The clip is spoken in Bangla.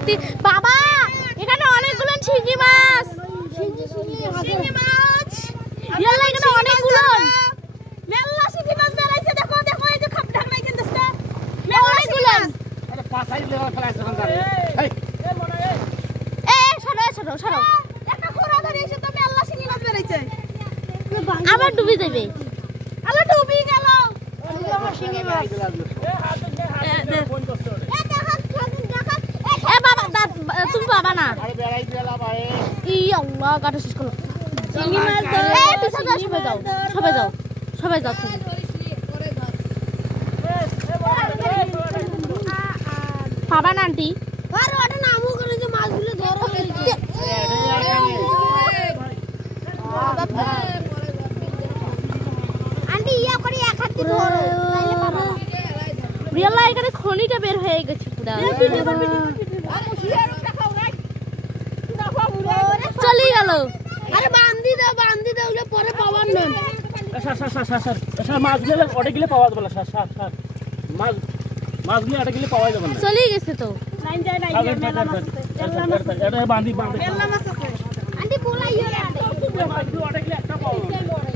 দেখতে বাবা এখানে অনেকগুলো শিঙি মাছ শিঙি মাছ ইয়াল্লা এখানে অনেকগুলো মেল্লা শিঙি মাছ বেরাইছে দেখো দেখো এই যে খাপ ঢাকলাই কিনতেছে মেল্লা শিঙি মাছ আরে পাছাই লেভেল ফেলাইছে কোন জারে এই সরো সরো একটা খোরা ধরে এসে তো মেল্লা শিঙি মাছ বেরাইছে আবার ডুবে যাবে আলো ডুবে গেল শিঙি মাছ তুমি বাবা না আরে বেড়াই গেলা ভাই ই আল্লাহ গাটা শেষ করো চিংড়ি মাছ ধর এই পিছা যাও সবাই যাও বাবা না আন্টি আরে ওটা নামও করে যে মাছগুলো ধরো আন্টি ইয়া করে এক হাতে ধরো তাইলে পাবা রিয়েল লাইফ এখানে খনিটা বের হয়ে গেছে পুরো চলে গেল আরে বান্দি দাও ওগুলো পরে পাওয়ার না স্যার মাছগুলো ওটা গিলে পাওয়া যাবে না স্যার মাছগুলো ওটা গিলে পাওয়া যাবে না চলে গেছে তো লাইন যায় মেলা মাছ আছে এটা বান্দি মেলা মাছ আছে আন্টি বলাইও না মাছগুলো ওটা গিলে একটা পাওয়া